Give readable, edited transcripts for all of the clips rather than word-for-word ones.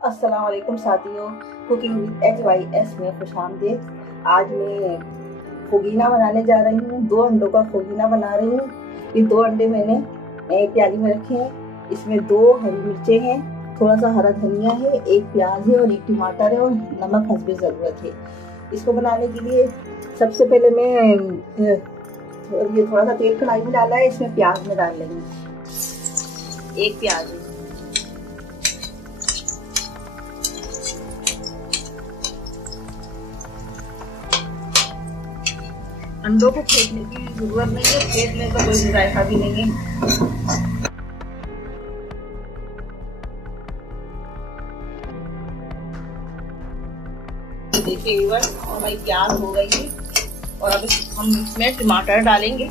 अस्सलाम वालेकुम साथियों, कुकिंग विद XYS में खुशामदीद। आज मैं खोगीना बनाने जा रही हूँ। 2 अंडों का खोगीना बना रही हूँ। ये 2 अंडे मैंने प्याली में रखे हैं। इसमें 2 हरी मिर्चें हैं, थोड़ा सा हरा धनिया है, 1 प्याज है और 1 टमाटर है और नमक हस्बे ज़रूरत है। इसको बनाने के लिए सबसे पहले मैं ये थोड़ा सा तेल कढ़ाई में डाला है, इसमें प्याज में डाल लेंगे। 1 प्याज है। अंडों को फेंटने की जरूरत नहीं है, फेंट लें तो कोई जायका भी नहीं है। देखिए व्यूअर्स, हमारी प्याज हो गई है और अब हम इसमें टमाटर डालेंगे।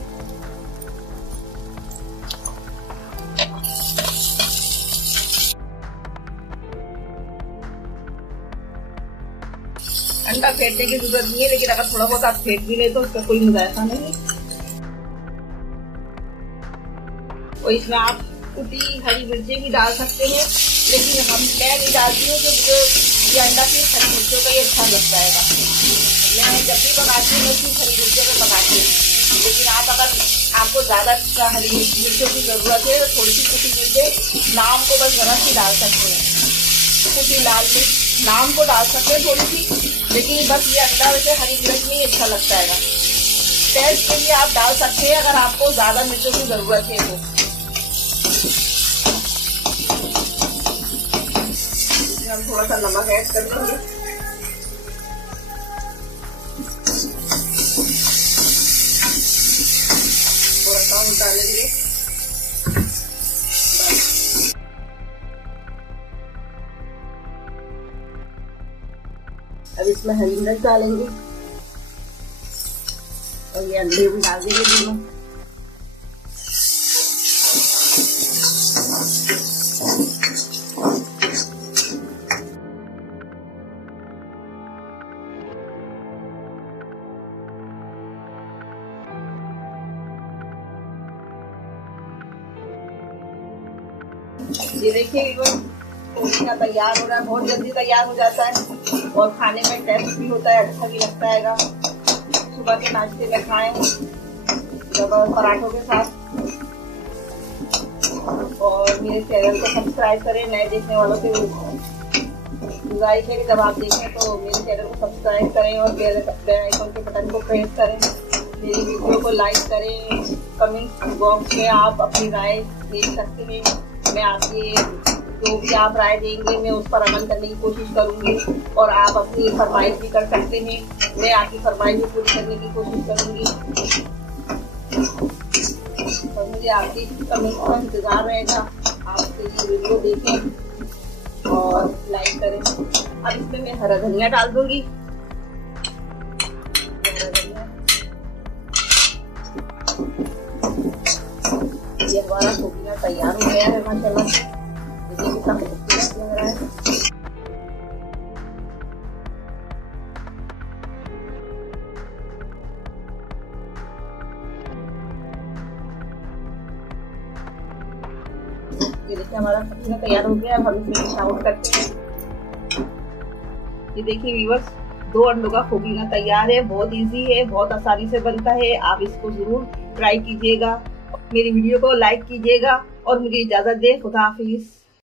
अंडा फेंटने की जरूरत नहीं है, लेकिन अगर थोड़ा बहुत आप फेंट भी ले तो उसका कोई मुजायका नहीं है। और इसमें आप कुटी हरी मिर्चें भी डाल सकते हैं, लेकिन मैं नहीं डालती हूँ कि मुझे ये अंडा सिर्फ हरी मिर्चों का ही अच्छा लगता है। मैं जब भी बनाती हूँ सिर्फ हरी मिर्चों में बनाती हूँ, लेकिन आपको ज़्यादा हरी मिर्चों की ज़रूरत है तो थोड़ी सी कुटी मिर्चें नाम को बस ज़रा सी डाल सकते हैं। कुटी लाल मिर्च नाम को डाल सकते हैं थोड़ी सी, लेकिन बस ये अंडा वैसे हरी मिर्च में ही अच्छा लगता है। टेस्ट के लिए आप डाल सकते हैं अगर आपको ज़्यादा मिर्चों की ज़रूरत है तो। इसमें हम थोड़ा सा नमक ऐड कर लेंगे। थोड़ा सा डालेंगे। अब इसमें हरी मिर्च डालेंगे और ये अंडे भी डाल देंगे दोनों। ये देखिए खोगीना तैयार हो रहा है, बहुत जल्दी तैयार हो जाता है और खाने में टेस्ट भी होता है, अच्छा भी लगता है। सुबह के नाश्ते में खाएं जब पराठों के साथ। और मेरे चैनल को सब्सक्राइब करें। नए देखने वालों से गुजारिश है कि जब आप देखें तो मेरे चैनल को सब्सक्राइब करें और बेल आइकन के बटन को प्रेस करें। मेरी वीडियो को लाइक करें। कमेंट बॉक्स में आप अपनी राय दे सकते हैं। मैं आपकी जो भी आप राय देंगे मैं उस पर अमल करने की कोशिश करूंगी और आप अपनी फरमाइश भी कर सकते हैं। मैं आपकी फरमाइश भी पूरी करने की कोशिश करूंगी और मुझे आपकी कमेंट का इंतजार रहेगा। आप ये वीडियो देखें और लाइक करें। अब इसमें मैं हरा धनिया डाल दूंगी। ये हमारा खोगीना तैयार हो गया है माशाल्लाह से। देखिए कितना खूबसूरत लग रहा है। ये देखिए हमारा खोगीना तैयार हो गया। अब हम इसमें डिश आउट करते हैं। ये देखिए व्यूअर्स, 2 अंडों का खोगीना तैयार है। बहुत इजी है, बहुत आसानी से बनता है। आप इसको जरूर ट्राई कीजिएगा। मेरी वीडियो को लाइक कीजिएगा और मुझे इजाजत दें। खुदा हाफिज।